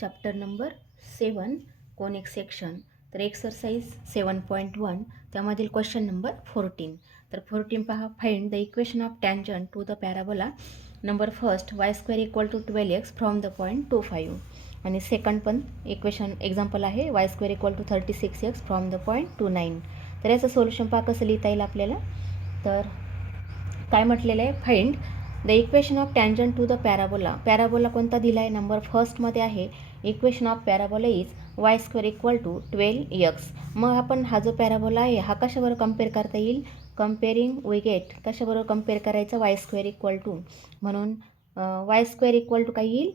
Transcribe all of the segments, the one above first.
Chapter number 7 conic section. तर exercise 7.1 त्यामधील question number 14. तर 14 पहा, find the equation of tangent to the parabola number first y² equal to 12x from the point 25 आणि second पण equation example आहे y² equal to 36x from the point 29. तर याचं solution पहा कसं लिहिता येईल आपल्याला. तर काय म्हटलेलं आहे, find the equation of tangent to the parabola. Parabola कोणता दिला आहे, नंबर फर्स्टमध्ये आहे. Equation of parabola is y² equal to 12x. मग आपण हा जो पॅराबोला आहे हा कशाबरोबर कम्पेअर करता येईल, कम्पेअरिंग वी गेट कशाबरोबर कम्पेअर करायचं, y² इक्वल टू, म्हणून y² इक्वल टू काय येईल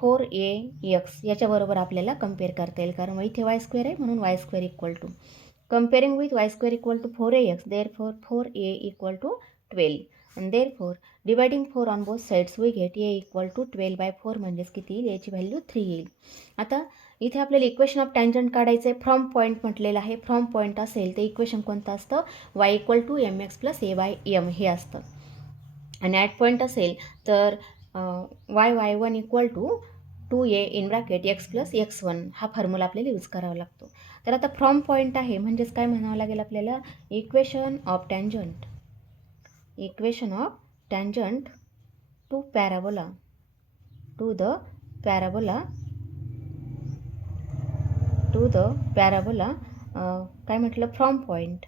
4ax याच्याबरोबर आपल्याला कम्पेअर करता येईल, कारण इथे y² आहे म्हणून y² equal to comparing with y² equal to 4ax, therefore 4a equal to 12, and therefore dividing 4 on both sides we get a equal to 12 by 4 म्हणजेच किती येईल, याची व्हॅल्यू 3 येईल. आता इथे आपल्याला इक्वेशन ऑफ टँजंट काढायचं आहे. फ्रॉम पॉईंट म्हटलेलं आहे. फ्रॉम पॉईंट असेल तर इक्वेशन कोणतं असतं, y equal to mx plus a by m हे असतं, आणि ॲट पॉईंट असेल तर y1 equal to 2a in bracket x plus x1 हा फॉर्म्युला आपल्याला यूज करावा लागतो. तर आता फ्रॉम पॉईंट आहे म्हणजेच काय म्हणावं लागेल आपल्याला, equation of tangent to parabola to the parabola काय म्हटलं, फ्रॉम पॉईंट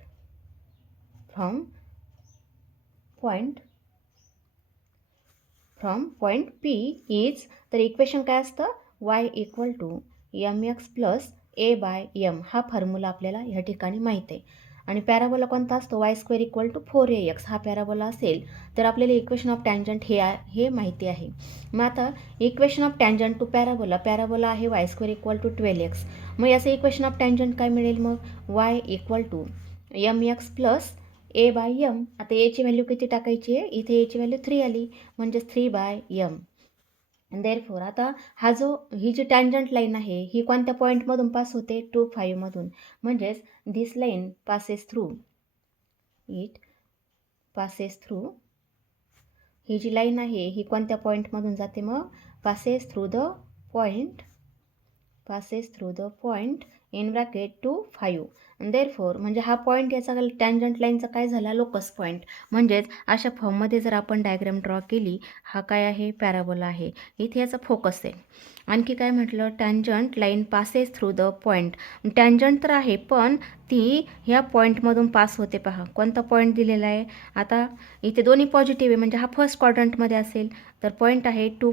P इज, तर इक्वेशन काय असतं, y equal to mx plus a by m हा फॉर्म्युला आपल्याला ह्या ठिकाणी माहीत आहे. आणि पॅराबोला कोणता असतो, y² इक्वल टू 4ax हा पॅराबोला असेल तर आपल्याला इक्वेशन ऑफ टँजंट हे माहिती आहे. मग आता equation of tangent to parabola आहे y² इक्वल टू 12x. मग याचं इक्वेशन ऑफ टँजंट काय मिळेल, मग y equal to mx plus a by m. आता याची व्हॅल्यू किती टाकायची आहे, इथे याची व्हॅल्यू 3 आली म्हणजेच 3 बाय m. देअरफॉर आता ही जी टँजंट लाईन आहे ही कोणत्या पॉईंटमधून पास होते, 2, 5 मधून, म्हणजेच दिस लाईन पासेस थ्रू ही जी लाईन आहे ही कोणत्या पॉईंटमधून जाते, मग passes through the point in bracket 2, 5. Therefore म्हणजे हा पॉईंट याचा टँजंट लाईनचा काय झाला, लोकस पॉईंट. म्हणजेच अशा फॉर्ममध्ये जर आपण डायग्राम ड्रॉ केली, हा काय आहे, पॅराबोला आहे, इथे याचा फोकस आहे. आणखी काय म्हटलं, tangent line passes through the point. Tangent तर आहे पण ती ह्या पॉईंटमधून पास होते. पहा कोणता पॉईंट दिलेला आहे, आता इथे दोन्ही पॉझिटिव्ह आहे म्हणजे हा फर्स्ट क्वाड्रंटमध्ये असेल, तर पॉईंट आहे 2,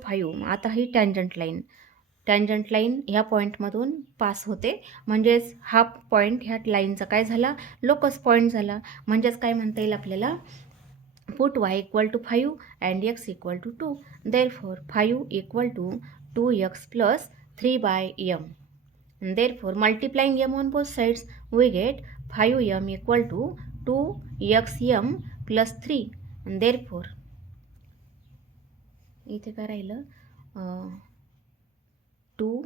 5. आता ही टँजंट लाईन ह्या पॉईंटमधून पास होते, म्हणजेच हा पॉईंट ह्या लाईनचा काय झाला, लोकस पॉईंट झाला. म्हणजेच काय म्हणता येईल आपल्याला, put y equal to 5 and x equal to 2. Therefore 5 equal to 2x plus 3 by m. Therefore multiplying m on both sides we get 5m equal to 2xm plus 3. Therefore इथे काय राहिलं, 2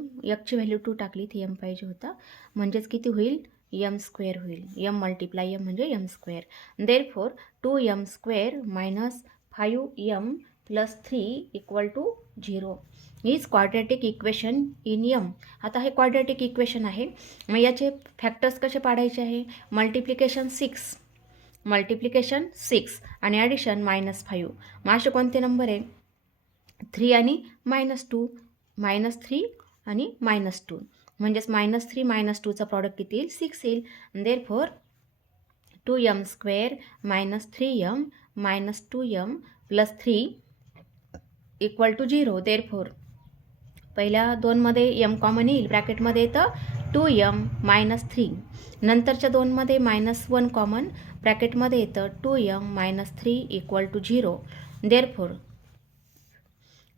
ची व्हॅल्यू 2 टाकली, ती m पाहिजे होता, म्हणजेच किती होईल, m² होईल. m मल्टिप्लाय m म्हणजे m². Therefore 2m² minus 5m plus 3 equal to 0 is quadratic equation in m. आता हे क्वाड्रॅटिक इक्वेशन आहे, मग याचे फॅक्टर्स कसे पाडायचे आहे, मल्टिप्लिकेशन 6 आणि ॲडिशन -5. मग असे कोणते नंबर आहे, 3 आणि -2, -3 आणि -2, म्हणजेच -3 -2चा प्रॉडक्ट किती येईल, 6 येईल. Therefore 2m² minus 3m minus 2m plus 3 equal to 0. Therefore पहिल्या दोनमध्ये m कॉमन येईल, ब्रॅकेटमध्ये येतं 2m मायनस 3, नंतरच्या दोनमध्ये -1 कॉमन, ब्रॅकेटमध्ये येतं 2m minus 3 equal to 0.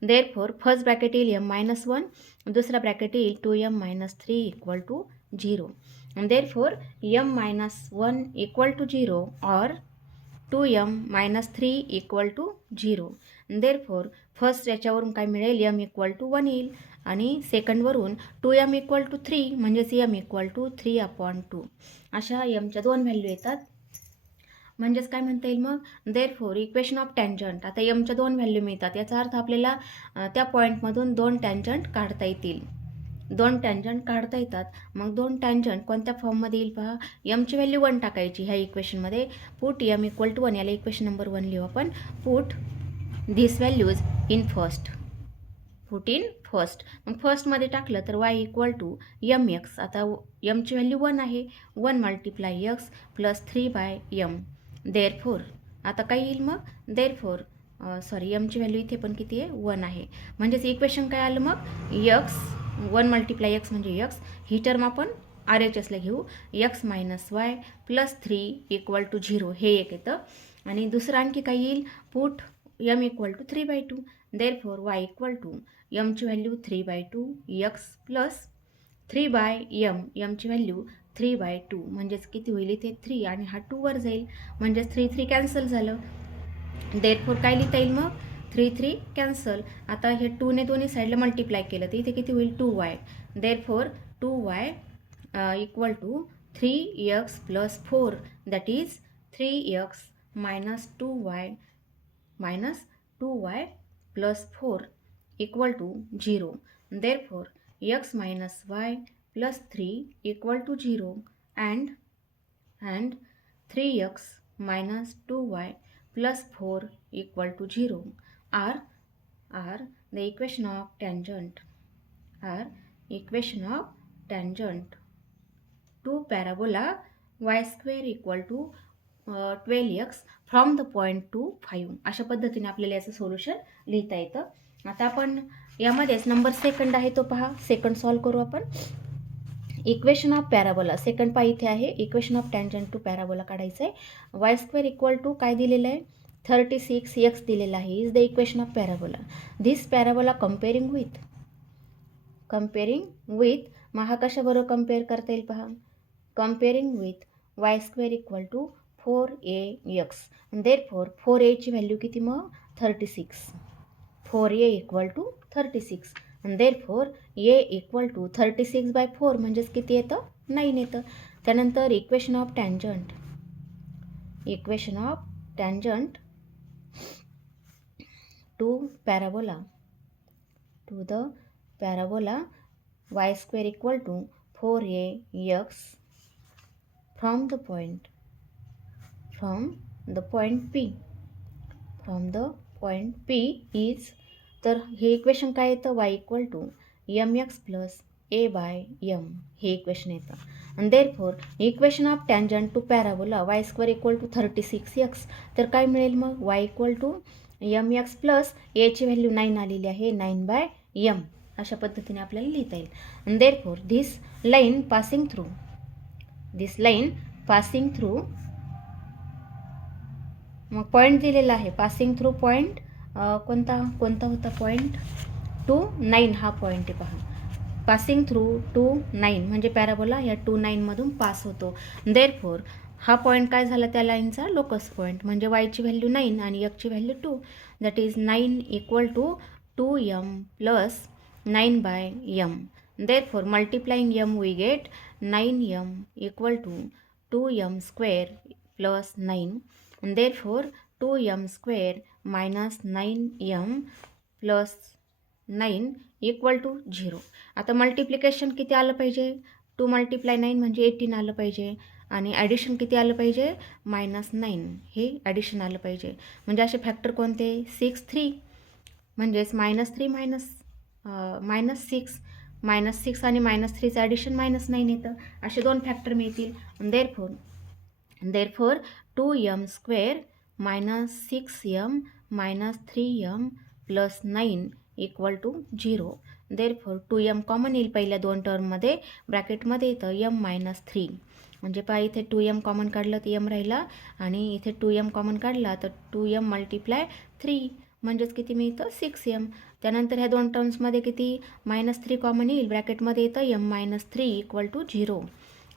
Therefore first bracket येईल m-1, दुसरा ब्रॅकेट येईल 2m minus 3 equal to 0. Therefore m-1 equal to 0 और 2m minus 3 equal to 0. Therefore first याच्यावरून काय मिळेल, m इक्वल टू 1 येईल, आणि सेकंडवरून 2m इक्वल टू 3 म्हणजेच m इक्वल टू 3/2. अशा mच्या दोन व्हॅल्यू येतात. म्हणजेच काय म्हणता येईल मग, देअरफॉर इक्वेशन ऑफ टँजंट, आता यमच्या 2 व्हॅल्यू मिळतात, याचा अर्थ आपल्याला त्या पॉईंटमधून 2 टँजंट काढता येतील, 2 टँजंट काढता येतात. मग 2 टँजंट कोणत्या फॉर्ममध्ये येईल पहा, यमची व्हॅल्यू 1 टाकायची ह्या इक्वेशनमध्ये, पुट यम इक्वल टू 1, याला इक्वेशन नंबर 1 लिहू आपण, put this values in first, put in first. मग फर्स्टमध्ये टाकलं तर y equal to M X, आता यमची व्हॅल्यू 1 आहे, 1 multiply x plus 3/m. Therefore आता काय येईल मग, देअरफॉर यमची व्हॅल्यू इथे पण किती आहे, 1 आहे. म्हणजेच इक्वेशन काय आलं मग, एक्स 1 मल्टिप्लाय एक्स म्हणजे एक्स, ही टर्म आपण RHSला घेऊ, X minus Y plus 3 equal to 0, हे एक येतं. आणि दुसरं आणखी काय येईल, put M equal to 3/2, therefore y equal to यमची व्हॅल्यू 3/2 एक्स प्लस 3/m, यमची व्हॅल्यू 3/2, म्हणजेच किती होईल इथे 3 आणि हा 2 वर जाईल, म्हणजेच 3 कॅन्सल झालं. देअरफॉर काय लिहिता येईल मग, 3 कॅन्सल. आता हे 2ने दोन्ही साईडला मल्टिप्लाय केलं तर इथे किती होईल, 2y. Therefore 2y equal to 3x plus 4, that is 3x minus 2y plus 4 equal to 0. Therefore x minus y plus 3 equal to 0 and 3x minus 2y plus 4 equal to 0 are the equation of tangent, to parabola y square equal to 12x from the point to 5. अशा पद्धतीने आपल्याला याचं solution लिहिता येतं. आता आपण यामध्येच number second आहे तो पहा, सेकंड सॉल्व करू आपण. इक्वेशन ऑफ पॅराबोला सेकंड पहा इथे आहे, equation of tangent to parabola काढायचं आहे. वाय स्क्वेअर इक्वल टू काय दिलेलं आहे, 36x दिलेला आहे, is the equation of parabola. This parabola comparing with मग हा कशाबरोबर कम्पेअर करता येईल पहा, comparing with Y square equal to 4ax. Therefore 4a ची व्हॅल्यू किती मग, 36, 4a equal to 36. Therefore a equal to 36/4 म्हणजेच किती येतं, 9 येतं. त्यानंतर equation of tangent to the parabola y square equal to 4ax from the point P is, तर हे इक्वेशन काय येतं, y equal to mx plus a/m, हे इक्वेशन येतं. आणि therefore equation of tangent to parabola y square equal to 36x, तर काय मिळेल मग, y equal to mx plus a ची व्हॅल्यू 9 आलेली आहे, 9/m, अशा पद्धतीने आपल्याला लिहिता येईल. आणि therefore this line passing through मग पॉईंट दिलेला आहे, पासिंग थ्रू पॉईंट कोणता होता पॉईंट, 2, 9 हा पॉईंट आहे पहा, पासिंग थ्रू 2, 9 म्हणजे पॅराबोला या 2, 9 मधून पास होतो. देअरफॉर हा पॉईंट काय झाला त्या लाईनचा, लोकस पॉईंट, म्हणजे वायची व्हॅल्यू 9 आणि एक्सची value 2, that is 9 equal to 2m plus 9/m. Therefore multiplying m we get 9m equal to 2m square plus 9. Therefore 2m square minus 9m plus 9 equal to 0. आता multiplication किती आलं पाहिजे, 2 multiply 9 म्हणजे 18 आलं पाहिजे, आणि ॲडिशन किती आलं पाहिजे, -9, हे ॲडिशन आलं पाहिजे. म्हणजे असे फॅक्टर कोणते, 6, 3, म्हणजेच -3 -6 आणि -3चं ॲडिशन -9 येतं, असे 2 फॅक्टर मिळतील. Therefore 2m square minus 6m minus 3m plus 9 equal to 0. Therefore 2m common येईल पहिल्या 2 टर्ममध्ये, ब्रॅकेटमध्ये येतं m-3, म्हणजे पहा इथे 2m कॉमन काढलं तर m राहिला, आणि इथे 2m कॉमन काढला तर 2m मल्टिप्लाय 3 म्हणजेच किती मिळतं, 6m. त्यानंतर ह्या 2 टर्म्समध्ये किती, -3 कॉमन येईल, ब्रॅकेटमध्ये येतं m-3 इक्वल टू 0.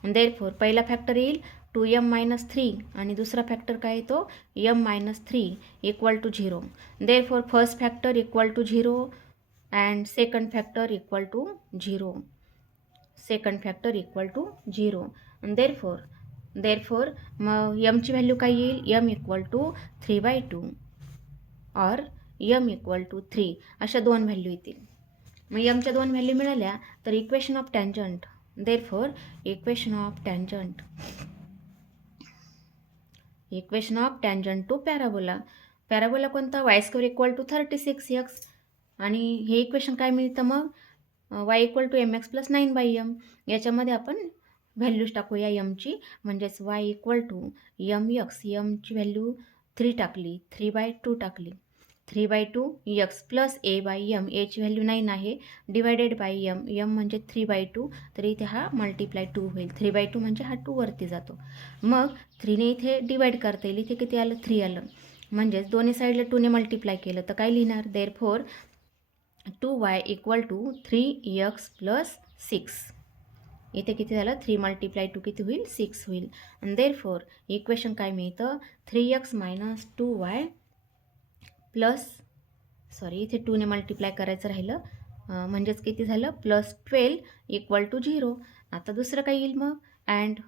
देअरफॉर पहिला फॅक्टर येईल 2m-3 आणि दुसरा फॅक्टर काय येतो, m-3 equal to 0. Therefore first factor equal to 0 and second factor equal to 0. And therefore therefore मग यमची व्हॅल्यू काय येईल, यम इक्वल टू 3/2 और यम इक्वल टू 3 अशा दोन व्हॅल्यू येतील. मग यमच्या दोन व्हॅल्यू मिळाल्या तर equation of tangent, therefore equation of tangent to parabola. Parabola कोणता, Y square equal to 36x आणि हे इक्वेशन काय मिळतं मग, Y equal to mx plus 9/m. याच्यामध्ये आपण व्हॅल्यूज टाकूया यमची, म्हणजेच वाय इक्वल टू mx, यमची व्हॅल्यू 3 टाकली, 3/2 टाकली, 3/2 x प्लस a/m, एची व्हॅल्यू 9 आहे, डिवायडेड बाय m, m म्हणजे 3/2, तर इथे हा मल्टिप्लाय 2 होईल, 3/2 म्हणजे हा 2 वरती जातो. मग 3ने इथे डिवाइड करता येईल, इथे किती आलं, 3 आलं, म्हणजेच दोन्ही साईडला 2ने मल्टिप्लाय केलं तर काय लिहिणार, therefore 2y equal to 3x plus 6. इथे किती झालं, 3 मल्टिप्लाय 2 किती होईल, 6 होईल. आणि देअरफोर इक्वेशन काय मिळतं, 3x minus 2y plus, sorry इथे 2ने मल्टिप्लाय करायचं राहिलं, म्हणजेच किती झालं, प्लस 12 इक्वल टू 0. आता दुसरं काय येईल मग, and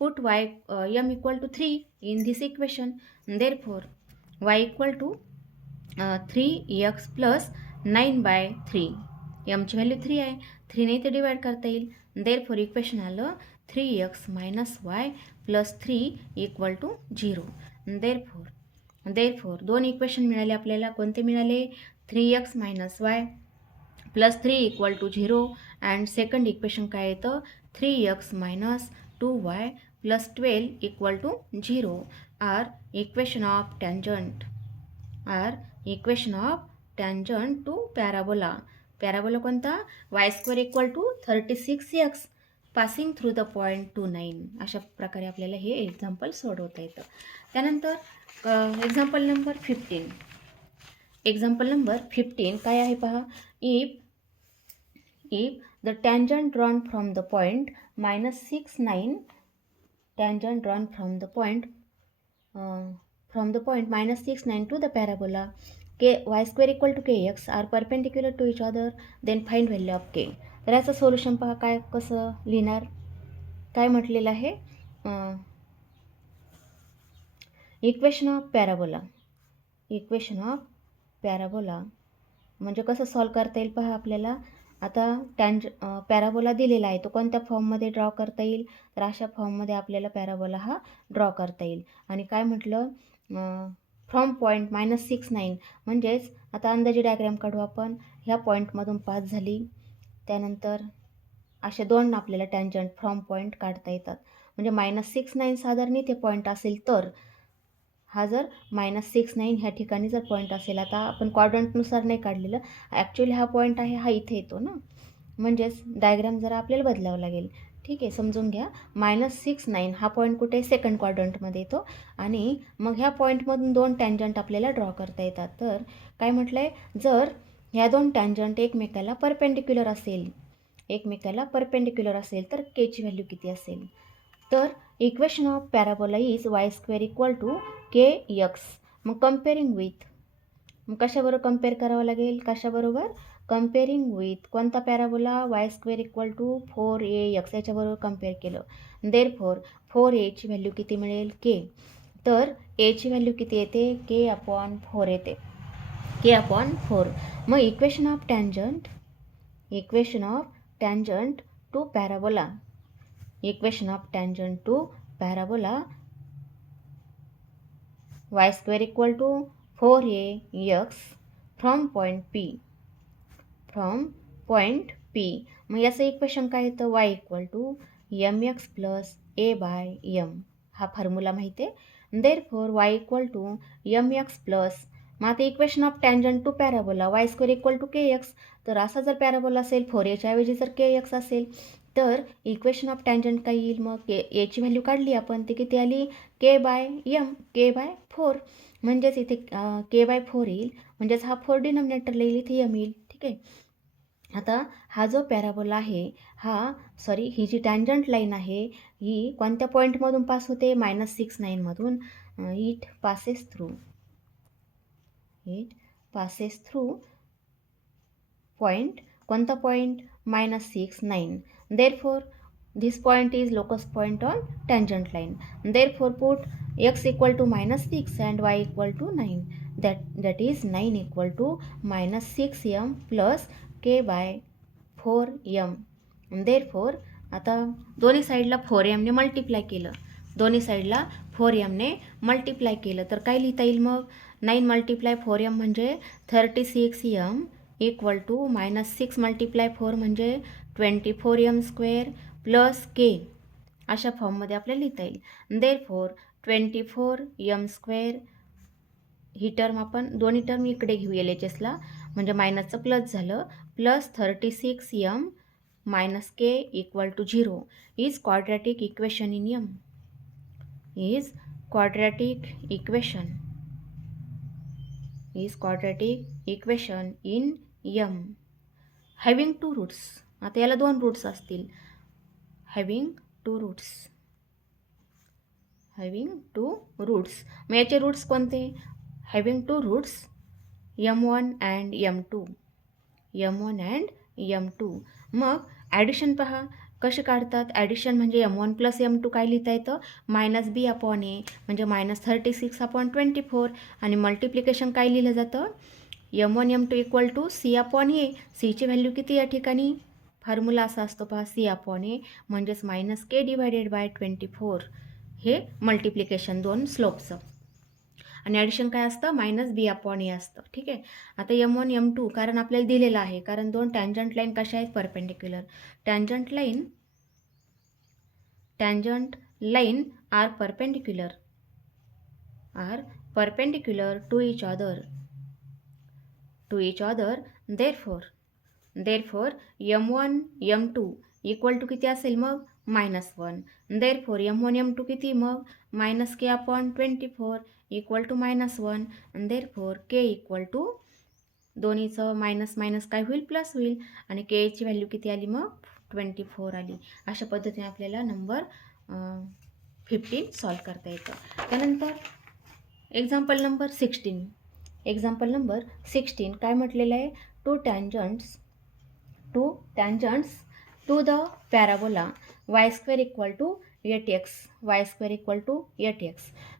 put m equal to 3 in this equation. Therefore y equal to 3x plus 9/3, यमची व्हॅल्यू 3 आहे, 3ने इथे डिवाइड करता येईल, देअरफोर इक्वेशन आलं 3x minus y plus 3 equal to 0. Therefore दोन इक्वेशन मिळाले आपल्याला, कोणते मिळाले, 3x minus y plus 3 equal to 0, and second equation काय येतं, 3x minus 2y plus 12 equal to 0 are equation of tangent to parabola. Parabola कोणता, Y square equal to 36x passing through the point 2, 9. अशा प्रकारे आपल्याला हे example सोडवता येतं. त्यानंतर एक्झाम्पल नंबर 15. एक्झाम्पल नंबर 15 काय आहे पहा, if the tangent drawn from the point -6, 9, tangent drawn from the point -6, 9 to the parabola y square equal to kx are perpendicular to each other, then find value of k. तर याचं solution पहा, काय कसं लिहिणार, काय म्हटलेलं आहे, equation of parabola म्हणजे कसं सॉल्व करता येईल पहा आपल्याला. आता पॅराबोला दिलेला आहे, तो कोणत्या फॉर्ममध्ये ड्रॉ करता येईल, तर अशा फॉर्ममध्ये आपल्याला पॅराबोला हा ड्रॉ करता येईल. आणि काय म्हटलं, फ्रॉम पॉईंट -6, 9, म्हणजेच आता अंदाजे डायग्राम काढू आपण, ह्या पॉईंटमधून पास झाली, त्यानंतर असे दोन आपल्याला टँजंट फ्रॉम पॉईंट काढता येतात. म्हणजे -6, 9 साधारण इथे पॉईंट असेल, तर हा जर -6, 9 ह्या ठिकाणी जर पॉईंट असेल, आता आपण क्वाड्रंटनुसार नाही काढलेलं, ॲक्च्युली हा पॉईंट आहे, हा इथे येतो ना, म्हणजेच डायग्राम जरा आपल्याला बदलावं लागेल. ठीक आहे, समजून घ्या. -6, 9 हा पॉईंट कुठे, सेकंड क्वाड्रंटमध्ये येतो, आणि मग ह्या पॉईंटमधून दोन टँजंट आपल्याला ड्रॉ करता येतात. तर काय म्हटलं आहे, जर ह्या दोन टँजंट एकमेकाला परपेंडिक्युलर असेल तर केची व्हॅल्यू किती असेल, तर equation of parabola is Y square equal to kx. मग कम्पेअरिंग विथ, मग कशाबरोबर कम्पेअर करावं लागेल, कशाबरोबर, कम्पेअरिंग विथ कोणता parabola, Y square equal to 4ax, याच्याबरोबर कम्पेअर केलं. देअरफोर 4a ची व्हॅल्यू किती मिळेल, k. तर एची व्हॅल्यू किती येते, k/4 येते, k/4. मग equation of tangent to parabola, y square equal to 4ax from point P. मग याचं इक्वेशन काय येतं, y equal to mx plus a/m, हा फॉर्म्युला माहिती आहे. Therefore y equal to mx plus, मग आता equation of tangent to parabola, y square equal to kx. तर असा जर पॅराबोला असेल, 4a ऐवजी जर kx असेल, तर इक्वेशन ऑफ टँजंट काय येईल, मग एची व्हॅल्यू काढली आपण, ती किती आली, k/4. म्हणजेच इथे k/4 येईल, म्हणजेच हा 4 डिनॉमिनेटरला येईल, इथे m येईल. ठीक आहे. आता हा जो पॅराबोला आहे, ही जी टँजंट लाईन आहे, ही कोणत्या पॉईंटमधून पास होते, -6, 9 मधून. इट पासेस थ्रू पॉईंट, कोणता point, -6, 9. Therefore This point is locus point on tangent line. Therefore put x equal to -6 and y equal to 9. That is 9 equal to -6m plus k by 4m. Therefore आता दोन्ही साईडला 4m ने multiply केलं, दोन्ही साईडला 4m ने multiply केलं तर काय लिहिता येईल मग? 9 मल्टिप्लाय 4m म्हणजे 36m इक्वल टू -6 मल्टिप्लाय 4 म्हणजे 24m स्क्वेअर प्लस के, अशा फॉर्ममध्ये आपल्याला लिहिता येईल. देअरफॉर 24m स्क्वेअर, ही टर्म आपण दोन्ही टर्म इकडे घेऊ LHSला, म्हणजे मायनसचं प्लस झालं, plus 36m minus k equal to 0 is quadratic equation in M. Is quadratic equation in M. Having two roots. आता याला दोन रूट्स असतील. Having two roots. मग याचे रूट्स कोणते? Having two roots M1 and M2. मग addition पहा कसे काढतात. ॲडिशन म्हणजे M1 प्लस M2 काय लिहिता येतं? -b/a म्हणजे -36/24. आणि मल्टिप्लिकेशन काय लिहिलं जातं? M1 M2 equal to c/a. सीची व्हॅल्यू किती या ठिकाणी? फॉर्म्युला असा असतो पहा, c/a म्हणजेच -k डिवायडेड बाय 24. हे मल्टिप्लिकेशन दोन स्लोपचं. आणि ॲडिशन काय असतं? -b/a असतं. ठीक आहे. आता M1 M2 कारण आपल्याला दिलेलं आहे, कारण दोन टँजंट लाईन कशा आहेत? Perpendicular. Tangent line are perpendicular to each other. Therefore M1 M2 equal to किती असेल मग? -1. Therefore M1 M2 किती मग? -k/24 equal to -1. Therefore k equal to, दोन्हीचं मायनस काय होईल? प्लस होईल. आणि केची व्हॅल्यू किती आली मग? 24 आली. अशा पद्धतीने आपल्याला नंबर 15 सॉल्व करता येतं. त्यानंतर एक्झाम्पल नंबर 16 काय म्हटलेलं आहे? Two tangents to the parabola y² equal to 8x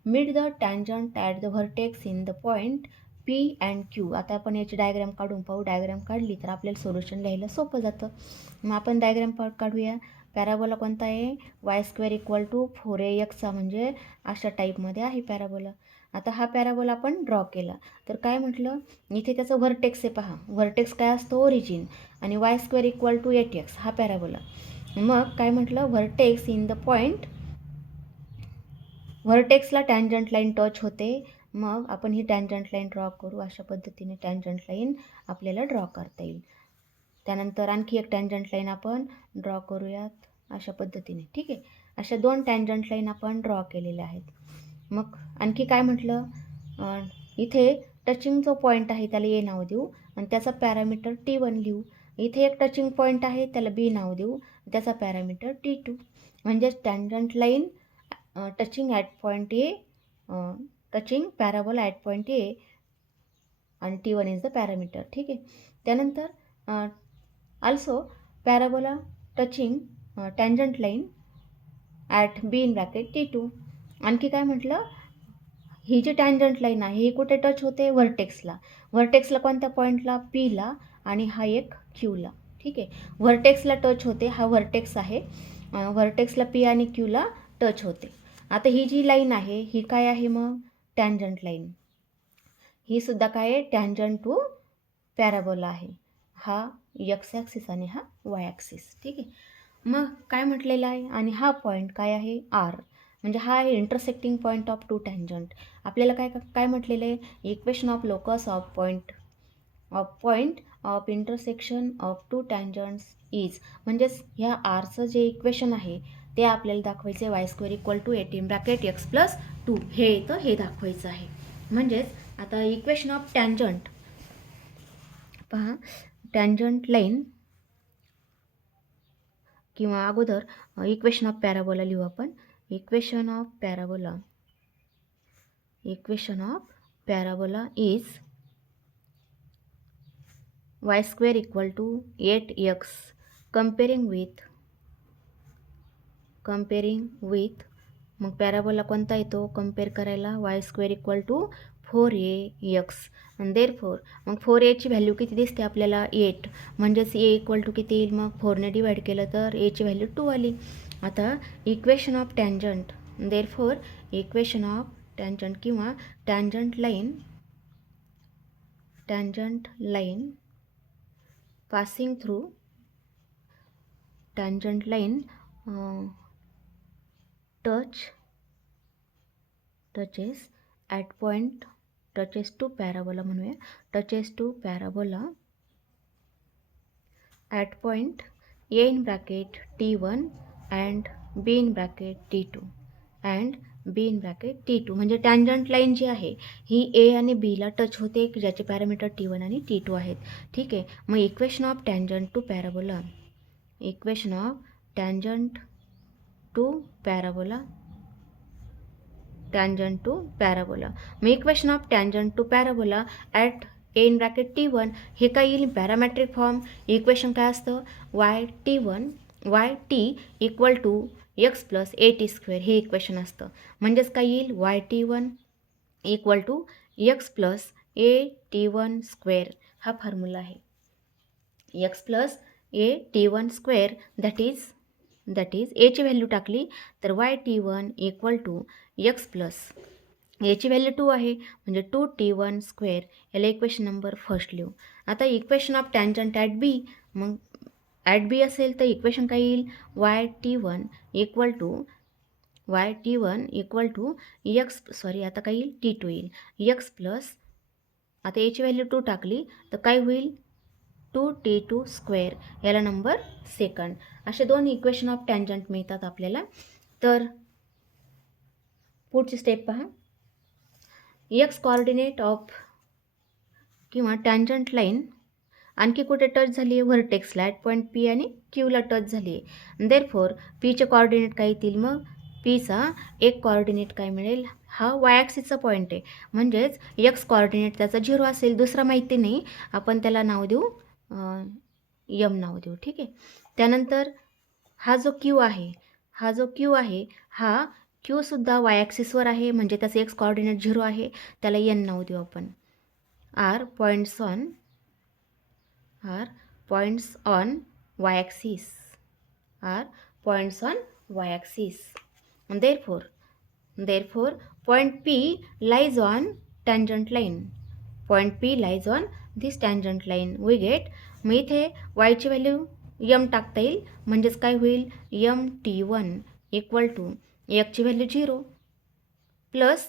meet the tangent at the vertex in the point P and Q. आता आपण याची डायग्राम काढून पाहू. डायग्राम काढली तर आपल्याला सोल्युशन लिहायला सोपं जातं. मग आपण डायग्राम काढूया. पॅराबोला कोणता आहे? y² इक्वल टू 4ax म्हणजे अशा टाईपमध्ये आहे पॅराबोला. आता हा पॅराबोला आपण ड्रॉ केला तर काय म्हटलं? इथे त्याचं व्हर्टेक्स आहे पहा. व्हर्टेक्स काय असतो? ओरिजिन. आणि y² इक्वल टू 8x हा पॅराबोला. मग काय म्हटलं? व्हर्टेक्स इन द पॉईंट, व्हर्टेक्सला टँजंट लाईन टच होते. मग आपण ही टँजंट लाईन ड्रॉ करू. अशा पद्धतीने टँजंट लाईन आपल्याला ड्रॉ करता येईल. त्यानंतर आणखी एक टँजंट लाईन आपण ड्रॉ करूयात अशा पद्धतीने. ठीक आहे. अशा दोन टँजंट लाईन आपण ड्रॉ केलेल्या आहेत. मग आणखी काय म्हटलं? इथे टचिंग जो पॉईंट आहे त्याला ए नाव देऊ आणि त्याचा पॅरामीटर T1 लिहू. इथे एक टचिंग पॉईंट आहे त्याला बी नाव देऊ, त्याचा पॅरामीटर T2. म्हणजेच tangent line touching at point A, touching parabola at point A आणि T1 इज द पॅरामीटर. ठीक आहे. त्यानंतर also parabola touching tangent line at be in bracket T2. आणखी काय म्हटलं? ही जी टँजंट लाईन आहे ही कुठे टच होते? व्हर्टेक्सला. व्हर्टेक्सला कोणत्या पॉईंटला? Pला आणि हा एक Qला. ठीक आहे. व्हर्टेक्सला टच होते, हा व्हर्टेक्स आहे. व्हर्टेक्सला P आणि Qला टच होते. आता ही जी लाईन आहे ही काय आहे मग? Tangent line. ही सुद्धा काय आहे? टँजंट टू पॅराबोला आहे. हा एक्स ॲक्सिस आणि हा वाय ॲक्सिस. ठीक आहे. मग काय म्हटलेलं आहे? आणि हा पॉईंट काय आहे? R. म्हणजे हा आहे intersecting point of two tangent. आपल्याला काय म्हटलेलं आहे? Equation of locus of point of intersection of two tangents is. म्हणजेच ह्या आरचं जे इक्वेशन आहे ते आपल्याला दाखवायचं आहे y² equal to 18 bracket x plus 2 हे येतं, हे दाखवायचं आहे. म्हणजेच आता इक्वेशन ऑफ टँजंट पहा. टँजंट लाईन किंवा अगोदर इक्वेशन ऑफ पॅराबोला लिहू आपण. Equation of parabola is y² equal to 8x comparing with comparing with, मग पॅराबोला कोणता येतो कम्पेअर करायला, y² = 4ax. आणि देअरफॉर मग 4aची व्हॅल्यू किती दिसते आपल्याला 8, म्हणजेच a किती येईल मग 4ने डिवाइड केलं तर aची व्हॅल्यू 2 आली. आता equation of tangent, therefore equation of tangent किंवा tangent line passing through tangent line touches at point, touches to parabola म्हणूया, touches to parabola at point a in bracket t1 and b in bracket t2 and b in bracket t2. म्हणजे tangent line जी आहे ही a आणि b ला touch होते ज्याचे parameter t1 आणि t2 आहेत. ठीक आहे. मग equation of tangent to parabola, equation of tangent to parabola, tangent to parabola. मग equation of tangent to parabola at a in bracket t1 हे काय येईल पॅरामेट्रिक फॉर्म. इक्वेशन काय असतं yt = x + at², हे इक्वेशन असतं. म्हणजेच काय येईल yt1 = x + at1², हा फॉर्म्युला आहे. x + at1² दॅट इज एची व्हॅल्यू टाकली तर yt1 = x + एची व्हॅल्यू 2 आहे म्हणजे 2t1², याला इक्वेशन नंबर फर्स्ट लिहू. आता इक्वेशन ऑफ टँजंट ॲट बी, मग ॲट बी असेल तर इक्वेशन काय येईल yt1 = x, सॉरी आता काय येईल t2 येईल x + आता एची व्हॅल्यू 2 टाकली तर काय होईल 2t2², याला नंबर सेकंड. असे दोन इक्वेशन ऑफ टँजंट मिळतात आपल्याला. तर पुढची स्टेप पहा. एक्स कोऑर्डिनेट ऑफ किंवा टँजंट लाईन आणखी कुठे टच झाली आहे व्हर्टेक्सला ॲट पॉईंट पी आणि क्यूला टच झाली आहे. देअरफॉर पीचे कोऑर्डिनेट काय येतील मग पीचा एक कोऑर्डिनेट काय मिळेल, हा वाय ॲक्सिसचा पॉईंट आहे म्हणजेच एक्स कोऑर्डिनेट त्याचा 0 असेल, दुसरा माहिती नाही, आपण त्याला नाव देऊ यम नाव देऊ. ठीक आहे. त्यानंतर हा जो क्यू आहे हा क्यूसुद्धा वाय ॲक्सिसवर आहे म्हणजे त्याचं एक्स कोऑर्डिनेट 0 आहे, त्याला एन नाव देऊ आपण. R points on Y axis, R points on Y axis. Therefore point P lies on tangent line, point P lies on this tangent line. We get, मग इथे y ची व्हॅल्यू m टाकता येईल म्हणजेच काय होईल mt1 = x ची value 0 plus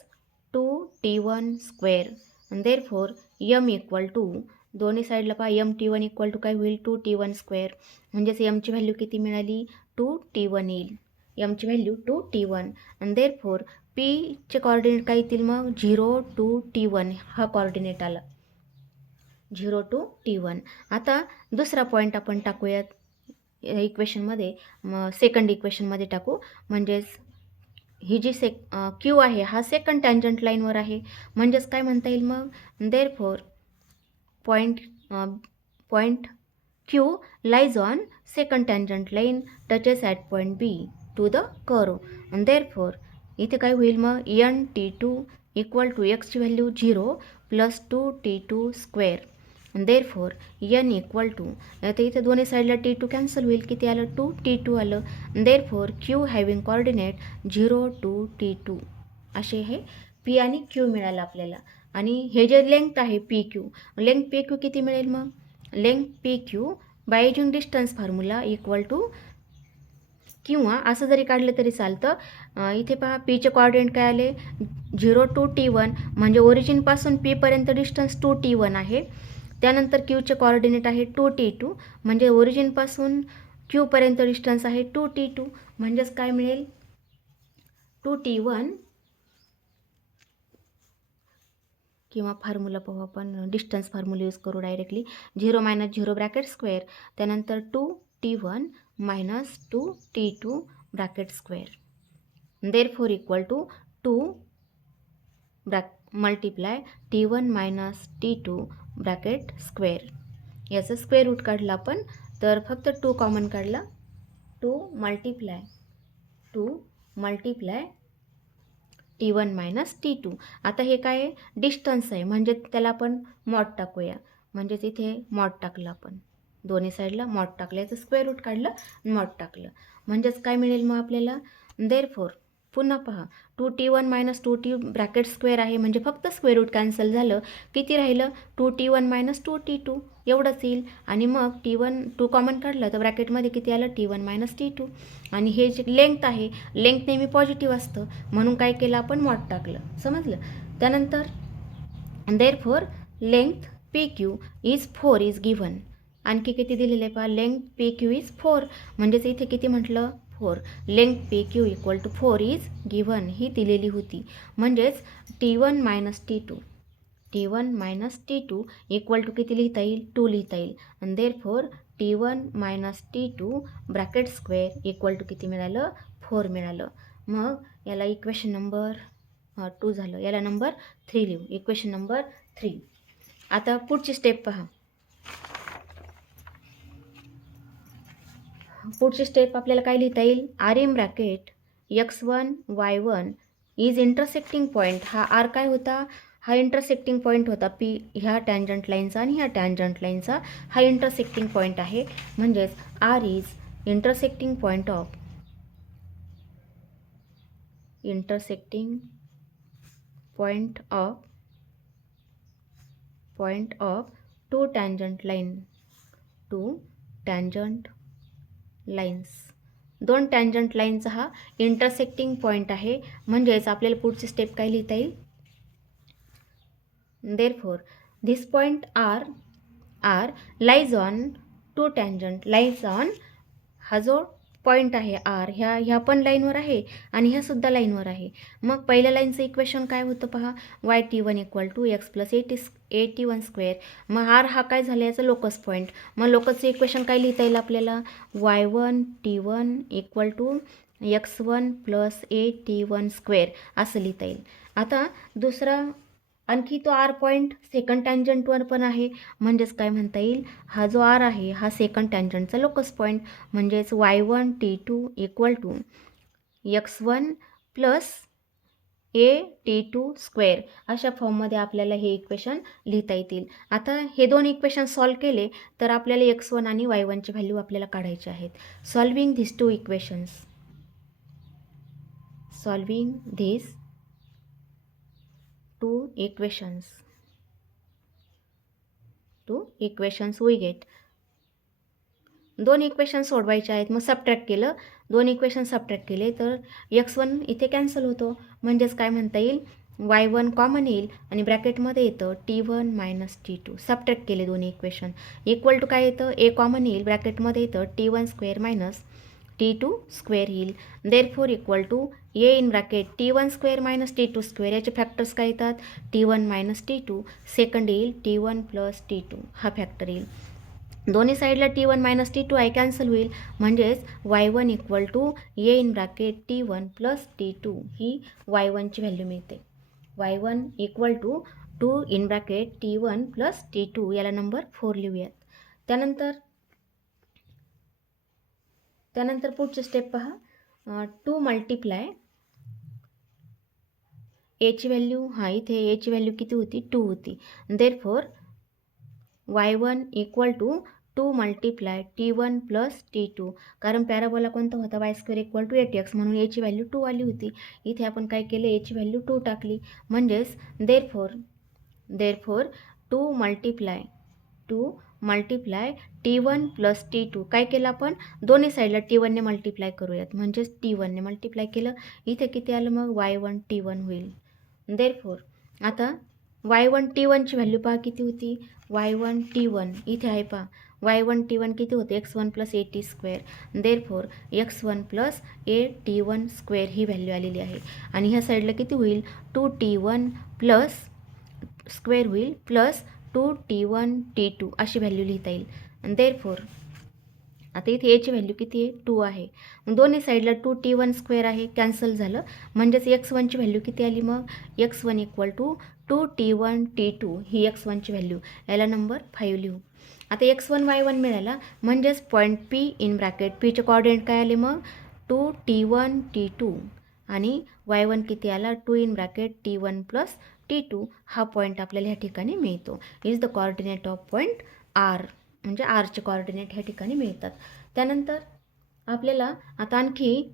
2t1². Therefore m = दोन्ही साईडला पहा mt1 = काय होईल 2t1² म्हणजेच m ची व्हॅल्यू किती मिळाली 2t1 येईल, m ची व्हॅल्यू 2t1. आणि देअरफॉर पीचे कोऑर्डिनेट काय येतील मग 0 to t1, हा कोऑर्डिनेट आला 0 to t1. आता दुसरा पॉईंट आपण टाकूयात इक्वेशनमध्ये, सेकंड इक्वेशनमध्ये टाकू. म्हणजेच ही जी क्यू आहे हा सेकंड टँजंट लाईनवर आहे म्हणजेच काय म्हणता येईल मग therefore point Q lies on second tangent line touches at point B to the curve. आणि देअरफॉर इथे काय होईल मग nt2 = x ची value 0 plus 2t2². Therefore n आता इथे दोन्ही साईडला t2 कॅन्सल होईल, किती आलं 2t2 आलं. Therefore Q having coordinate 0 to t2, असे हे p आणि q मिळालं आपल्याला. आणि हे जे लेंथ आहे लेंथ pq किती मिळेल मग length pq by using distance formula = किंवा असं जरी काढलं तरी चालतं. इथे पहा पीचे कोऑर्डिनेट काय आले 0 to t1 म्हणजे ओरिजिनपासून पीपर्यंत डिस्टन्स 2t1 आहे. त्यानंतर क्यूचे कोऑर्डिनेट आहे 2t2 म्हणजे ओरिजिनपासून क्यूपर्यंत डिस्टन्स आहे 2t2 म्हणजेच काय मिळेल 2t1 किंवा फॉर्म्युला पाहू आपण, डिस्टन्स फॉर्म्युला यूज करू डायरेक्टली 0 - 0 ब्रॅकेट², त्यानंतर 2t1 - 2t2 ब्रॅकेट². Therefore = 2 multiply t1 - t2 ब्रॅकेट². याचं स्क्वेअर रूट काढलं आपण तर फक्त 2 कॉमन काढला, 2 × to multiply T1 minus T2. आता हे काय आहे, डिस्टन्स आहे, म्हणजे त्याला आपण मॉड टाकूया. म्हणजेच इथे मॉड टाकलं आपण, दोन्ही साईडला मॉड टाकलं, याचं स्क्वेअर रूट काढलं, मॉड टाकलं, म्हणजेच काय मिळेल मग आपल्याला. देअरफॉर पुन्हा पहा, 2T1 minus 2T bracket square आहे, म्हणजे फक्त स्क्वेअर रूट कॅन्सल झालं, किती राहिलं 2T1 मायनस 2T2 एवढंच येईल. आणि मग टू कॉमन काढलं तर ब्रॅकेटमध्ये किती आलं T1 मायनस T2. आणि हे जे लेंथ आहे, लेंथ नेहमी पॉझिटिव्ह असतं, म्हणून काय केलं आपण मॉड टाकलं, समजलं. त्यानंतर therefore length PQ is 4 is given. आणखी किती दिलेलं आहे पहा, लेंथ PQ इज 4, म्हणजेच इथे किती म्हटलं 4. Length PQ equal to 4 is given ही दिलेली होती. म्हणजेच T1 minus T2 equal to किती लिहिता येईल, 2 लिहिता येईल. आणि therefore T1 minus T2 bracket square equal to किती मिळालं, 4 मिळालं. मग याला इक्वेशन नंबर 2 झालं, याला नंबर 3 लिहू, इक्वेशन नंबर 3. आता पुढची स्टेप पहा. पुढची स्टेप आपल्याला काय लिहिता येईल, are in bracket x1 y1 is intersecting point. हा आर काय होता, हा इंटरसेक्टिंग पॉईंट होता, पी ह्या टँजंट लाईनचा आणि ह्या टँजंट लाईनचा हा इंटरसेक्टिंग पॉईंट आहे. म्हणजेच R is intersecting point of two tangent lines. दोन टँजंट लाईनचा हा इंटरसेक्टिंग पॉईंट आहे. म्हणजेच आपल्याला पुढची स्टेप काय लिहिता येईल, therefore this point R lies on two tangent, lies on हा जो पॉईंट आहे आर ह्या पण लाईनवर आहे आणि ह्या सुद्धा लाईनवर आहे. मग पहिल्या लाईनचं इक्वेशन काय होतं पहा, YT1 equal to X plus 81 square. मग आर हा काय झाला, याचं लोकस पॉईंट. मग लोकसचं इक्वेशन काय लिहिता येईल आपल्याला, Y1T1 equal to x1 plus 81 square असं लिहिता येईल. आता दुसरा आणखी तो आर पॉईंट सेकंड टँजंटवर पण आहे, म्हणजेच काय म्हणता येईल, हा जो आर आहे हा सेकंड टँजंटचा लोकस पॉईंट. म्हणजेच Y1T2 equal to x1 plus AT2 square अशा फॉर्ममध्ये आपल्याला हे इक्वेशन लिहिता येतील. आता हे दोन इक्वेशन सॉल्व केले तर आपल्याला x1 आणि y1ची व्हॅल्यू आपल्याला काढायची आहेत. Solving this two equations we get. दोन इक्वेशन सोडवायचे आहेत, मग सबट्रॅक्ट केलं, दोन इक्वेशन सबट्रॅक्ट केले तर x1 इथे कॅन्सल होतो. म्हणजेच काय म्हणता येईल, y1 कॉमन येईल आणि ब्रॅकेटमध्ये येतं T1 मायनस T2. सबट्रॅक्ट केले दोन्ही इक्वेशन, इक्वल टू काय येतं, a कॉमन येईल, ब्रॅकेटमध्ये येतं T1 square minus T2 square येईल. Therefore equal to a in bracket T1 square minus T2 square, याचे फॅक्टर्स काय येतात, T1 मायनस T2, सेकंड येईल T1 प्लस T2 हा फॅक्टर येईल. दोन्ही साईडला T1 मायनस T2 आहे, कॅन्सल होईल. म्हणजेच y1 equal to a in bracket T1 plus T2 ही y1ची व्हॅल्यू मिळते. y1 equal to 2 in bracket T1 plus T2, याला नंबर 4 लिहूयात. त्यानंतर पुढची स्टेप पहा, 2 मल्टिप्लाय एची व्हॅल्यू, इथे एची व्हॅल्यू किती होती, 2 होती. Therefore y1 equal to 2 multiply T1 plus T2, कारण पॅराबोला कोणता होता, y² इक्वल टू 8x, म्हणून एची व्हॅल्यू 2 आली होती. इथे आपण काय केलं, एची व्हॅल्यू 2 टाकली. म्हणजेच therefore 2 multiply T1 plus T2, काय केलं आपण, दोन्ही साईडला T1ने मल्टिप्लाय करूयात. म्हणजेच T1ने मल्टिप्लाय केलं, इथे किती आलं मग y1 T1 होईल. देअरफॉर आता y1 T1ची व्हॅल्यू पहा किती होती, y1 T1 इथे आहे पहा, y1 T1 किती होते, x1 plus 80 square. Therefore x1 plus 8T1 square ही व्हॅल्यू आलेली आहे. आणि ह्या साईडला किती होईल, 2T1 प्लस स्क्वेअर होईल प्लस 2T1 T2 अशी व्हॅल्यू लिहिता येईल. देअरफॉर आता इथे एची व्हॅल्यू किती आहे, 2 आहे. दोन्ही साईडला 2T1 स्क्वेअर आहे, कॅन्सल झालं. म्हणजेच x1ची व्हॅल्यू किती आली, मग x1 equal to 2T1 T2 ही x1ची व्हॅल्यू, याला नंबर 5 लिहू. आता x1 y1 मिळाला, म्हणजेच पॉईंट P इन ब्रॅकेट, पीचे कोऑर्डिनेट काय आले, मग 2t1 t2 आणि y1 किती आला 2 + t2 हा पॉईंट आपल्याला ह्या ठिकाणी मिळतो. Is the coordinate of point R, म्हणजे आरचे कोऑर्डिनेट ह्या ठिकाणी मिळतात. त्यानंतर आपल्याला आता आणखी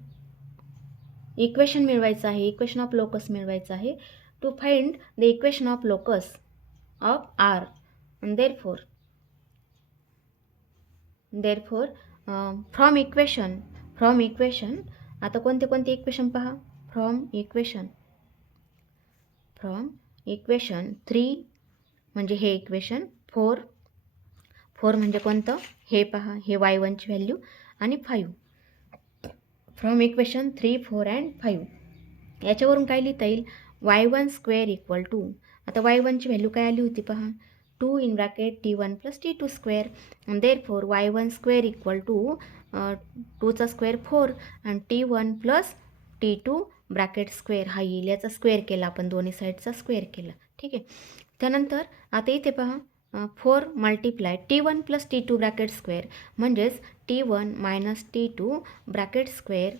इक्वेशन मिळवायचं आहे, इक्वेशन ऑफ लोकस मिळवायचं आहे. To find the equation of locus of R. therefore from equation आता कोणते इक्वेशन पहा. फ्रॉम इक्वेशन 3 म्हणजे हे इक्वेशन, 4 म्हणजे कोणतं हे पहा, हे y1ची व्हॅल्यू आणि 5. फ्रॉम इक्वेशन 3, 4 अँड 5 याच्यावरून काय लिहिता येईल, y1² आता y1ची व्हॅल्यू काय आली होती पहा, 2 + t1 + t2². therefore y1² 2चा square 4 आणि t1 + t2² हा येईल. याचा स्क्वेअर केला आपण, दोन्ही साईडचा स्क्वेअर केला. ठीक आहे. त्यानंतर आता इथे पहा 4 × t1 + t2² म्हणजेच t1 - t2²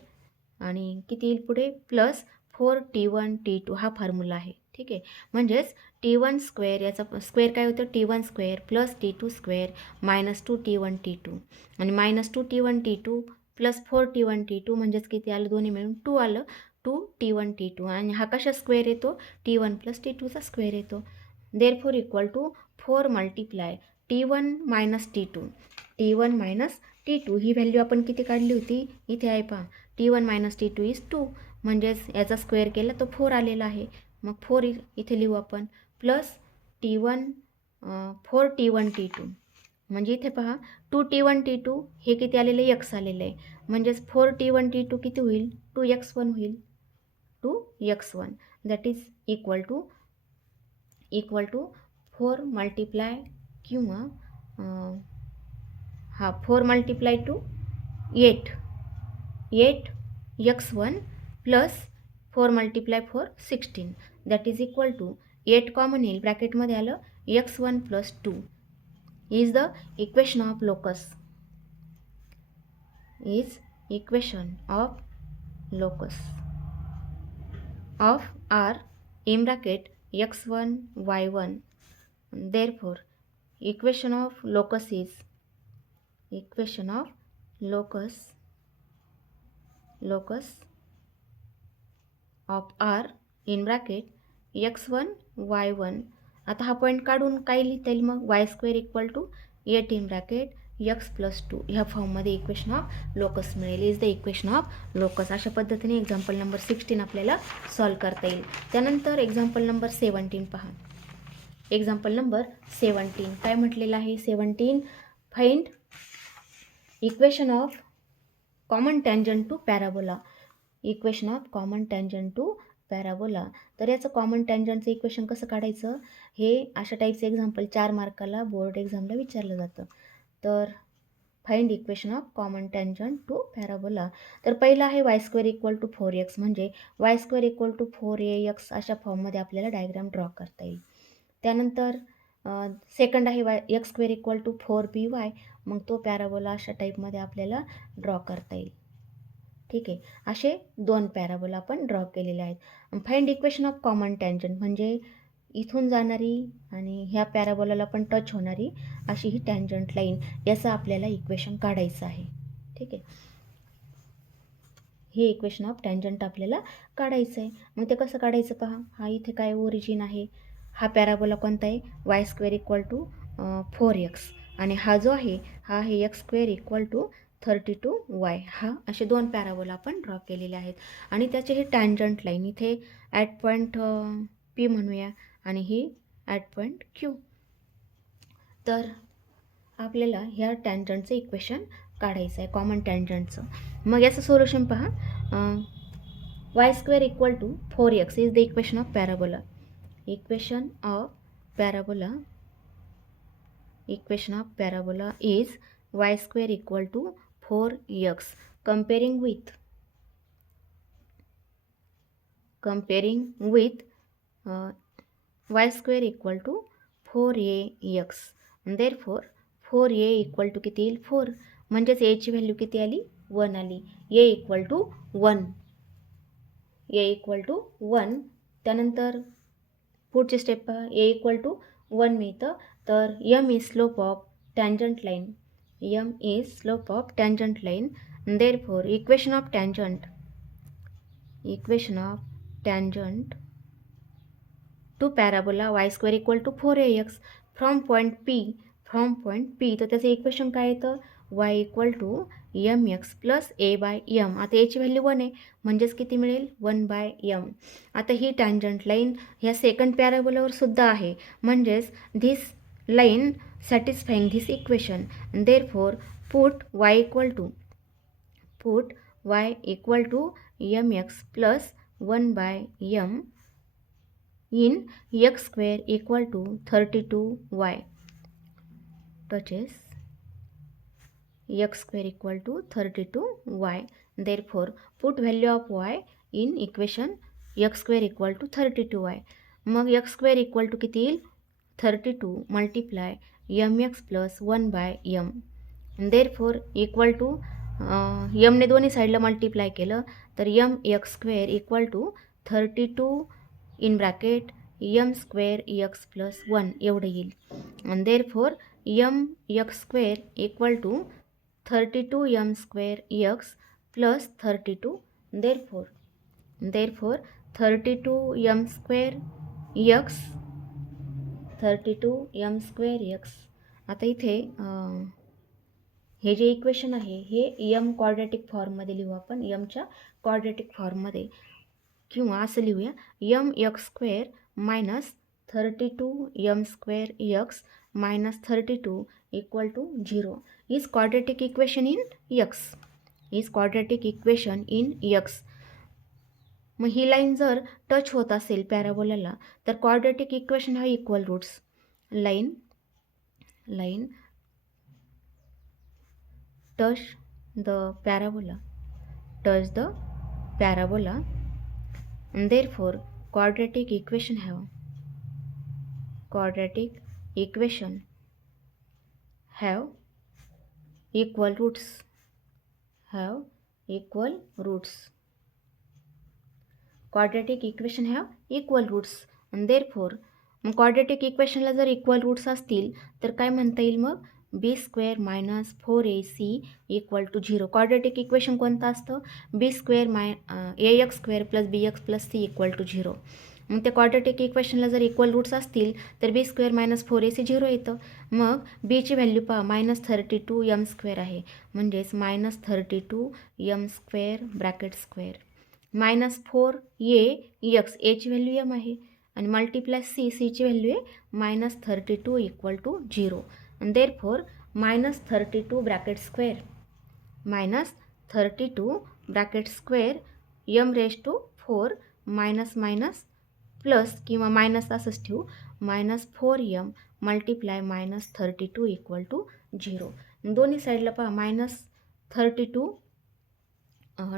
आणि किती येईल पुढे प्लस 4t1 t2 हा फॉर्म्युला आहे. ठीक आहे. म्हणजेच t1² याचा स्क्वेअर काय होतं, t1² + t2² - 2t1 t2 आणि -2t1 t2 + 4t1 t2 म्हणजेच किती आलं, दोन्ही मिळून 2 आलं, 2t1 t2 आणि हा कशा स्क्वेअर येतो, t1 + t2चा स्क्वेअर येतो. therefore = 4 × t1 - t2 ही व्हॅल्यू आपण किती काढली होती, इथे आहे पहा, t1 - t2 = 2 म्हणजेच याचा स्क्वेअर केला तो 4 आलेला आहे. मग 4 इथे लिहू आपण प्लस 4t1 t2 म्हणजे इथे पहा 2t1 t2 हे किती आलेलं आहे, x आलेलं आहे. म्हणजेच 4t1 t2 किती होईल, 2x1 होईल, 2x1 that is equal to 4 × किंवा 4 × 2 8x1 + 4 × 4 16 that is equal to 8 common येईल, ब्रॅकेटमध्ये आलं x1 + 2 is the equation of locus. Of R in bracket x1 y1. therefore equation of locus of R in bracket x1 y1. आता हा point काढून काय लिहिता येईल मग, y² = 8 in bracket x + 2 ह्या फॉर्ममध्ये इक्वेशन ऑफ लोकस मिळेल. Is the equation of locus. अशा पद्धतीने एक्झाम्पल नंबर 16 आपल्याला सॉल्व करता येईल. त्यानंतर एक्झाम्पल नंबर 17 पहा. एक्झाम्पल नंबर 17 काय म्हटलेलं आहे, 17 find equation of common tangent to parabola. Equation of common tangent to parabola. तर याचं कॉमन टँजंटचं इक्वेशन कसं काढायचं, हे अशा टाईपचं एक्झाम्पल 4 मार्काला बोर्ड एक्झामला विचारलं जातं. तर find equation of common tangent to parabola. तर पहिलं आहे y² = 4x म्हणजे y² = 4ax अशा फॉर्ममध्ये आपल्याला डायग्राम ड्रॉ करता येईल. त्यानंतर सेकंड आहे x² = 4by मग तो पॅराबोला अशा टाईपमध्ये आपल्याला ड्रॉ करता येईल. ठीक आहे. असे 2 पॅराबोला आपण ड्रॉ केलेले आहेत. Find equation of common tangent म्हणजे इथून जाणारी आणि ह्या पॅराबोलाला पण टच होणारी अशी ही टँजंट लाईन, याचं आपल्याला इक्वेशन काढायचं आहे. ठीक आहे. हे इक्वेशन ऑफ टँजंट आपल्याला काढायचं आहे. मग ते कसं काढायचं पहा. हा इथे काय ओरिजिन आहे, हा पॅराबोला कोणता आहे, y² = 4x आणि हा जो आहे हा आहे x² = 32y. हा असे 2 पॅराबोला आपण ड्रॉ केलेले आहेत आणि त्याचे हे टँजंट लाईन इथे ॲट पॉईंट P म्हणूया आणि ही ॲट पॉईंट Q. तर आपल्याला ह्या टँजंटचं इक्वेशन काढायचं आहे, कॉमन टँजंटचं. मग याचं सोल्युशन पहा. y² = 4x is the equation of parabola. Equation of parabola is y² = 4x comparing with y² = 4ax. therefore 4a = किती येईल, 4 म्हणजेच a ची व्हॅल्यू किती आली, 1 आली. A equal to 1, a equal to 1. त्यानंतर पुढची स्टेप पहा, ए इक्वल टू 1 मिळतं. तर M is slope of tangent line, M is slope of tangent line. Therefore equation of tangent to parabola Y square equal to 4ax from point P. तर त्याचं equation काय येतं, Y equal to M x plus A by M. आता याची value 1 आहे, म्हणजेच किती मिळेल, 1/m. आता ही टँजंट लाईन ह्या सेकंड पॅराबोलावर सुद्धा आहे, म्हणजेच this line satisfying this equation. Therefore put y equal to M x plus 1/m in x square equal to 32y, touches x square equal to 32y. Therefore put value of y in equation x square equal to 32y. मग x square equal to किती येईल, 32 multiply mx plus 1/m. Therefore equal to m ने दोन्ही साईडला multiply केलं तर mx square equal to 32 in bracket M square X plus 1 एवढं येईल. आणि therefore M X square equal to 32 M square X plus 32. Therefore 32 M square X. आता इथे हे जे इक्वेशन आहे हे एम क्वाड्रॅटिक फॉर्ममध्ये लिहू आपण, एमच्या क्वाड्रॅटिक फॉर्ममध्ये, किंवा असं लिहूया, M X square minus 32 M square X minus 32 equal to 0 is quadratic equation in X. मग ही लाईन जर टच होत असेल पॅराबोलाला तर क्वाड्रॅटिक इक्वेशन हा equal roots. Line touch the parabola. And therefore quadratic equation have equal roots. Quadratic equation have equal roots. And therefore मग quadratic इक्वेशनला जर इक्वल रूट्स असतील तर काय म्हणता येईल, मग b square minus 4ac equal to 0. Quadratic equation कोणतं असतं, b square ax square plus bx plus c equal to 0. मग त्या क्वाड्रॅटिक इक्वेशनला जर इक्वल रूट्स असतील तर बी स्क्वेअर मायनस 4ac 0 येतं. मग बीची व्हॅल्यू पहा, -32 एम स्क्वेअर आहे, म्हणजेच -32 M square bracket square minus 4ax, एची व्हॅल्यू एम आहे, आणि मल्टिप्लाय सीची व्हॅल्यू आहे -32 equal to 0. and therefore -32 bracket square m raise to 4 minus plus किंवा मायनस असंच ठेवू, -4m मल्टिप्लाय -32 इक्वल टू 0. दोन्ही साईडला पहा -32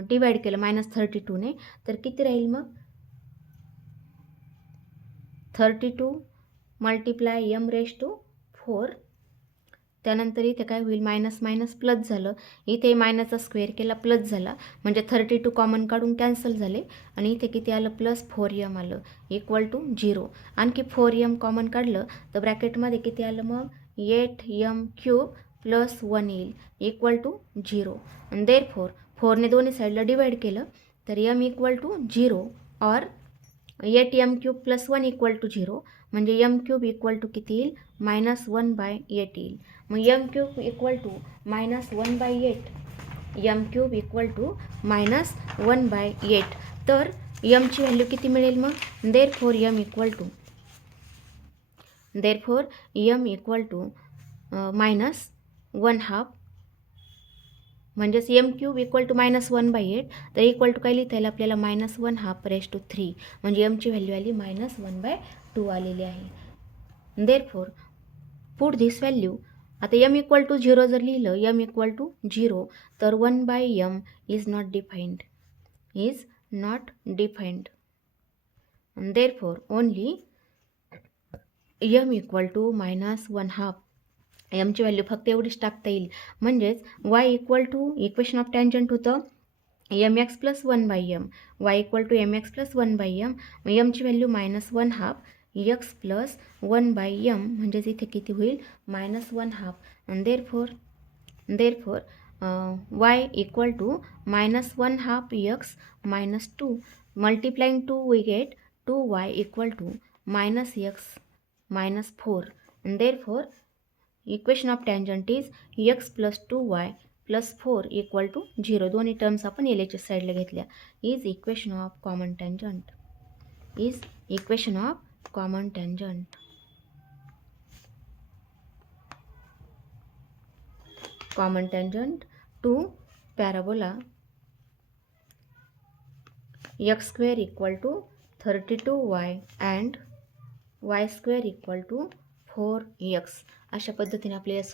डिवाइड केलं -32 ने तर किती राहील, मग 32 मल्टिप्लाय m रेज टू 4. त्यानंतर इथे काय होईल, मायनस प्लस झालं, इथे मायनसचा स्क्वेअर केला प्लस झाला, म्हणजे 32 कॉमन काढून कॅन्सल झाले, आणि इथे किती आलं, +4m आलं इक्वल टू 0. आणखी 4m कॉमन काढलं तर ब्रॅकेटमध्ये किती आलं, मग 8m³ प्लस 1 येईल इक्वल टू 0. आणि देअरफॉर 4 ने दोन्ही साईडला डिवाइड केलं तर m इक्वल टू 0 और 8m³ प्लस 1 इक्वल टू 0, म्हणजे m³ इक्वल टू किती येईल, -1/8 येईल. मग m³ equal to -1/8, m³ equal to -1/8. तर mची व्हॅल्यू किती मिळेल, मग देअरफॉर m इक्वल टू -1/2, म्हणजेच m³ इक्वल टू -1/8, तर इक्वल टू काय लिहिता येईल आपल्याला, -1/2 म्हणजे mची व्हॅल्यू आली -1/2 आलेली आहे. Therefore put this value. आता m इक्वल टू 0 जर लिहिलं, m इक्वल टू 0, तर 1/m is not defined. Therefore only m equal to -1/2 एमची व्हॅल्यू फक्त एवढीच टाकता येईल. म्हणजेच Y equal to equation of tangent होतं m x plus 1/m, y equal to M x plus 1/m. मग एमची व्हॅल्यू -1/2 एक्स प्लस 1/m, म्हणजेच इथे किती होईल -1/2. आणि देअरफॉर Y equal to -1/2 X minus 2. Multiplying 2 we get 2y equal to -x minus 4. And therefore equation of tangent is x plus 2y plus 4 equal to 0. दोन्ही terms आपण एलच्या साईडला घेतल्या. Is equation of common tangent. Is equation of common tangent. Common tangent to parabola x square equal to 32y and y square equal to 4x. अशा पद्धतीने आपल्याला